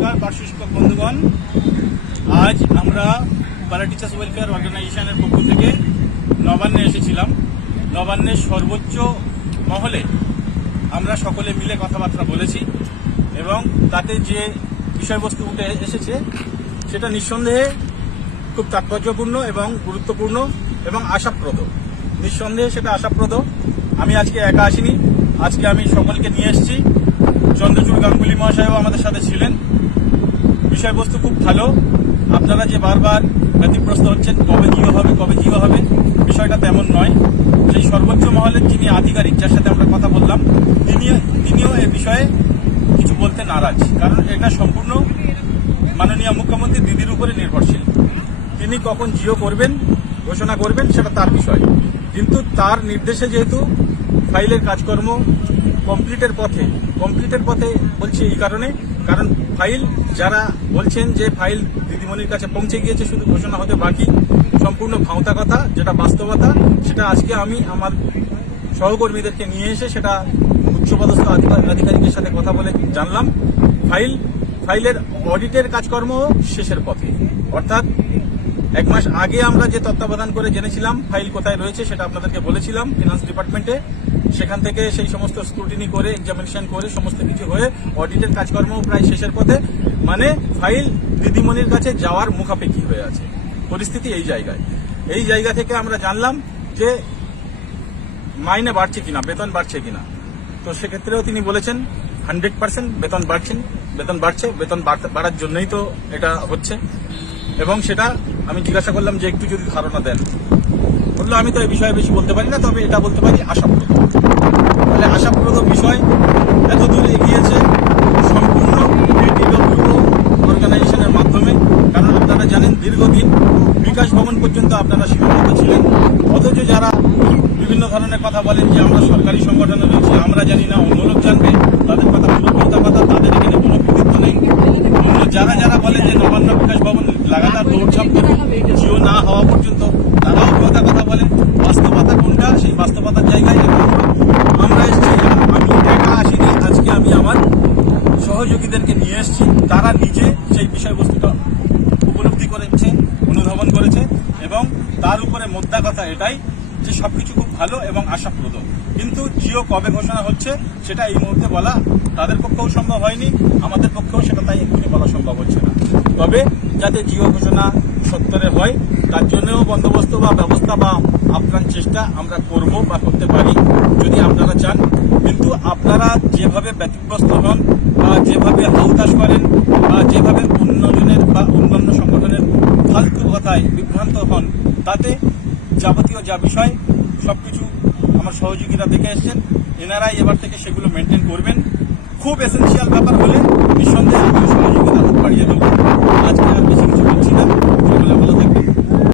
নমস্কার পার্শ্বশিক্ষক বন্ধুগণ। আজ আমরা প্যারা টিচার্স ওয়েলফেয়ার অর্গানাইজেশনের পক্ষ থেকে নবান্নে এসেছিলাম। নবান্নের সর্বোচ্চ মহলে আমরা সকলে মিলে কথাবার্তা বলেছি এবং তাতে যে বিষয়বস্তু উঠে এসেছে, সেটা নিঃসন্দেহে খুব তাৎপর্যপূর্ণ এবং গুরুত্বপূর্ণ এবং আশাপ্রদ। নিঃসন্দেহে সেটা আশাপ্রদ। আমি আজকে একা আসিনি। আজকে আমি সকলকে নিয়ে এসেছি। চন্দ্রচূড় গাঙ্গুলি মহাশয়ও আমাদের সাথে ছিলেন। বিষয়বস্তু খুব ভালো। আপনারা যে বারবার ব্যতিগ্রস্ত হচ্ছেন, কবে জিও হবে, কবে জিও হবে, বিষয়টা তেমন নয়। সেই সর্বোচ্চ মহলের যিনি আধিকারিক, যার সাথে আমরা কথা বললাম তিনি তিনিও এ বিষয়ে কিছু বলতে নারাজ। কারণ এটা সম্পূর্ণ মাননীয় মুখ্যমন্ত্রী দিদির উপরে নির্ভরশীল। তিনি কখন জিও করবেন, ঘোষণা করবেন, সেটা তার বিষয়। কিন্তু তার নির্দেশে যেহেতু ফাইলের কাজকর্ম কমপ্লিটের পথে কমপ্লিটের পথে বলছি এই কারণে, কারণ ফাইল যারা বলছেন যে ফাইল দিদিমণির কাছে পৌঁছে গিয়েছে, শুধু ঘোষণা হতে বাকি, সম্পূর্ণ ভাঁওতা কথা, যেটা বাস্তবতা, সেটা আজকে আমি আমার সহকর্মীদেরকে নিয়ে এসে সেটা উচ্চপদস্থ আধিকার- আধিকারিকের সাথে কথা বলে জানলাম। ফাইল ফাইলের অডিটের কাজকর্ম শেষের পথে। অর্থাৎ এক মাস আগে আমরা যে তত্ত্বাবধান করে জেনেছিলাম ফাইল কোথায় রয়েছে সেটা আপনাদেরকে বলেছিলাম ফিনান্স ডিপার্টমেন্টে সেখান থেকে সেই সমস্ত স্ক্রুটিনি করে এক্সামিনেশন করে, সমস্ত কিছু হয়ে অডিটের কাজকর্ম প্রায় শেষের পথে। মানে ফাইল দিদিমণির কাছে যাওয়ার মুখাপেক্ষি হয়ে আছে। পরিস্থিতি এই জায়গায়। এই জায়গা থেকে আমরা জানলাম যে মাইনে বাড়ছে কিনা, বেতন বাড়ছে কিনা। তো সেক্ষেত্রেও তিনি বলেছেন হান্ড্রেড পার্সেন্ট বেতন বাড়ছেন বেতন বাড়ছে, বেতন বাড়ার জন্যই তো এটা হচ্ছে। এবং সেটা আমি জিজ্ঞাসা করলাম যে একটু যদি ধারণা দেন। বলল, আমি তো এই বিষয়ে বেশি বলতে পারি না, তবে এটা বলতে পারি আশাপ্রদ। তাহলে আশাপ্রদ বিষয় এতদূর এগিয়েছে সম্পূর্ণ অর্গানাইজেশনের মাধ্যমে। কারণ আপনারা জানেন, দীর্ঘদিন বিকাশ ভবন পর্যন্ত আপনারা সীমাবদ্ধ ছিলেন। অথচ যারা বিভিন্ন ধরনের কথা বলেন যে আমরা সরকারি সংগঠনে রয়েছি, আমরা জানি না অন্য লোক জানবে, তাদের কথা কথা কথা তাদের এখানে কোনো কৃতিত্ব নেই অন্য যারা যারা বলে যে নবান্ন বিকাশ ভবন লাগাতার দৌড়ঝাঁপ করে জিও না হওয়া পর্যন্ত তারাও কথা কথা বলে। বাস্তবতা কোনটা? সেই বাস্তবতার জায়গায় আমরা এসেছি। আমি একা আসিনি, আজকে আমি আমার সহযোগীদেরকে নিয়ে এসেছি। তারা নিজে সেই বিষয়বস্তুটা উপলব্ধি করেছে, অনুধাবন করেছে এবং তার উপরে মোদ্দা কথা এটাই যে সবকিছু খুব ভালো এবং আশাপ্রদ। কিন্তু জিও কবে ঘোষণা হচ্ছে, সেটা এই মুহূর্তে বলা তাদের পক্ষেও সম্ভব হয়নি, আমাদের পক্ষেও সেটা তাই এক্ষুনি বলা সম্ভব হচ্ছে না। তবে যাতে জিও ঘোষণা সত্তরে হয়, তার জন্যও বন্দোবস্ত বা ব্যবস্থা বা আপ্রাণ চেষ্টা আমরা করব বা করতে পারি, যদি আপনারা চান। কিন্তু আপনারা যেভাবে ব্যতিগ্রস্ত হন বা যেভাবে হাউতাস করেন বা যেভাবে অন্যজনের বা অন্যান্য সংগঠনের ফালতু কথায় বিভ্রান্ত হন, তাতে যাবতীয় যা বিষয় সব কিছু আমার সহযোগীরা দেখে এসছেন। এনারাই এবার থেকে সেগুলো মেনটেন করবেন। খুব এসেন্সিয়াল ব্যাপার হলে